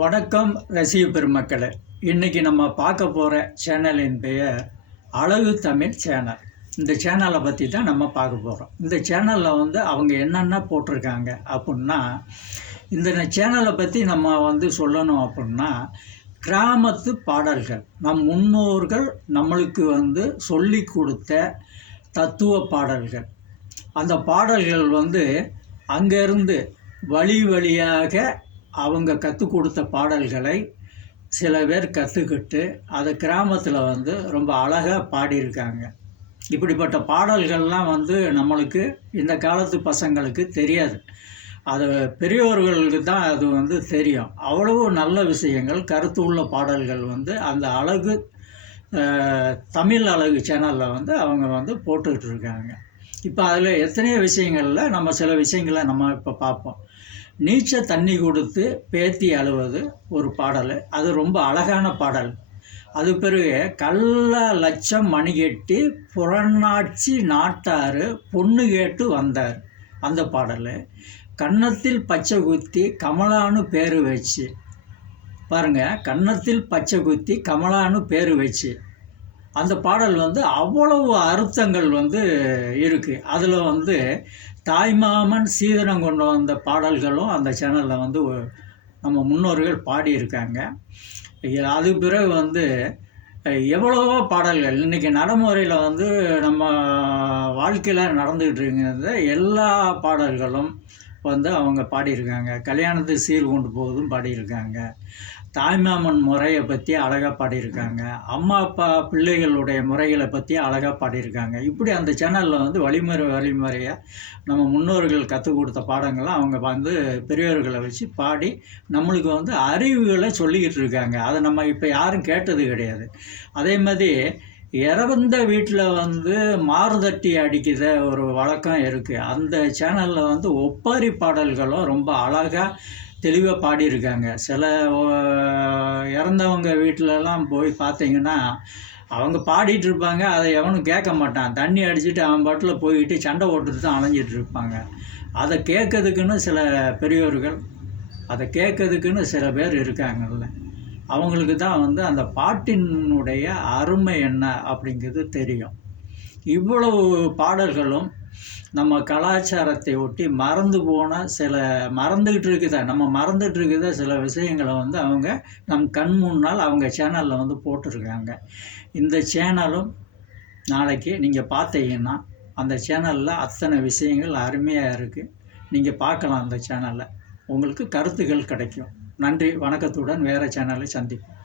வணக்கம் ரசிக பெருமக்களே. இன்றைக்கி நம்ம பார்க்க போகிற சேனலின் பெயர் அழகு தமிழ் சேனல். இந்த சேனலை பற்றி தான் நம்ம பார்க்க போகிறோம். இந்த சேனலில் அவங்க என்னென்ன போட்டிருக்காங்க அப்படின்னா, இந்த சேனலை பற்றி நம்ம சொல்லணும் அப்படின்னா, கிராமத்து பாடல்கள், நம் முன்னோர்கள் நம்மளுக்கு சொல்லி கொடுத்த தத்துவ பாடல்கள். அந்த பாடல்கள் அங்கேருந்து வழி வழியாக அவங்க கற்றுக் கொடுத்த பாடல்களை சில பேர் கற்றுக்கிட்டு அதை கிராமத்தில் ரொம்ப அழகாக பாடியிருக்காங்க. இப்படிப்பட்ட பாடல்கள்லாம் நம்மளுக்கு இந்த காலத்து பசங்களுக்கு தெரியாது. அது பெரியவர்களுக்கு தான் அது தெரியும். அவ்வளவு நல்ல விஷயங்கள், கருத்து உள்ள பாடல்கள் அந்த அழகு தமிழ் அழகு சேனலில் அவங்க போட்டுக்கிட்டு இருக்காங்க. இப்போ அதில் எத்தனையோ விஷயங்களில் நம்ம சில விஷயங்களை நம்ம இப்போ பார்ப்போம். நீச்ச தண்ணி கொடுத்து பேத்தி அழுவது ஒரு பாடல், அது ரொம்ப அழகான பாடல். அது பிறகு கள்ள லட்சம் மணி கட்டி புறநாட்சி நாட்டார் பொண்ணு கேட்டு வந்தார், அந்த பாடல். கன்னத்தில் பச்சை குத்தி கமலான்னு பேர் வச்சு பாருங்கள், கன்னத்தில் பச்சை குத்தி கமலான்னு பேர் வச்சு அந்த பாடல் அவ்வளவு அர்த்தங்கள் இருக்குது. அதில் தாய்மாமன் சீதனம் கொண்டு வந்த பாடல்களும் அந்த சேனலில் நம்ம முன்னோர்கள் பாடியிருக்காங்க. அது பிறகு எவ்வளவோ பாடல்கள் இன்றைக்கி நடைமுறையில் நம்ம வாழ்க்கையில் நடந்துக்கிட்டு இருக்கிற எல்லா பாடல்களும் அவங்க பாடியிருக்காங்க. கல்யாணத்துக்கு சீர் கொண்டு போவதும் பாடியிருக்காங்க. தாய்மாமன் முறையை பற்றி அழகாக பாடியிருக்காங்க. அம்மா அப்பா பிள்ளைகளுடைய முறைகளை பற்றி அழகாக பாடியிருக்காங்க. இப்படி அந்த சேனலில் வழிமுறையாக நம்ம முன்னோர்கள் கற்றுக் கொடுத்த பாடங்களை அவங்க பெரியவர்களை வச்சு பாடி நம்மளுக்கு அறிவுகளை சொல்லிக்கிட்டு இருக்காங்க. அதை நம்ம இப்போ யாரும் கேட்டது கிடையாது. அதே மாதிரி இறந்த வீட்டில் மாறுதட்டி அடிக்கிற ஒரு வழக்கம் இருக்குது. அந்த சேனலில் ஒப்பாரி பாடல்களும் ரொம்ப அழகாக தெளிவாக பாடியிருக்காங்க. சில இறந்தவங்க வீட்டிலலாம் போய் பார்த்தீங்கன்னா அவங்க பாடிட்டு இருப்பாங்க, அதை எவனும் கேட்க மாட்டான். தண்ணி அடிச்சுட்டு அவன் பாட்டில் போய்கிட்டு சண்டை ஓட்டுட்டு தான் அலைஞ்சிட்டு இருப்பாங்க. அதை கேட்கறதுக்குன்னு சில பெரியவர்கள், அதை கேட்கறதுக்குன்னு சில பேர் இருக்காங்கல்ல, அவங்களுக்கு தான் அந்த பாட்டினுடைய அருமை என்ன அப்படிங்கிறது தெரியும். இவ்வளவு பாடல்களும் நம்ம கலாச்சாரத்தை ஒட்டி மறந்துக்கிட்டு இருக்குத சில விஷயங்களை அவங்க நம் கண் முன்னால் அவங்க சேனலில் போட்டிருக்காங்க. இந்த சேனலும் நாளைக்கு நீங்கள் பார்த்தீங்கன்னா அந்த சேனலில் அத்தனை விஷயங்கள் அருமையாக இருக்குது. நீங்கள் பார்க்கலாம். அந்த சேனலில் உங்களுக்கு கருத்துக்கள் கிடைக்கும். நன்றி, வணக்கத்துடன் வேறு சேனலை சந்திப்போம்.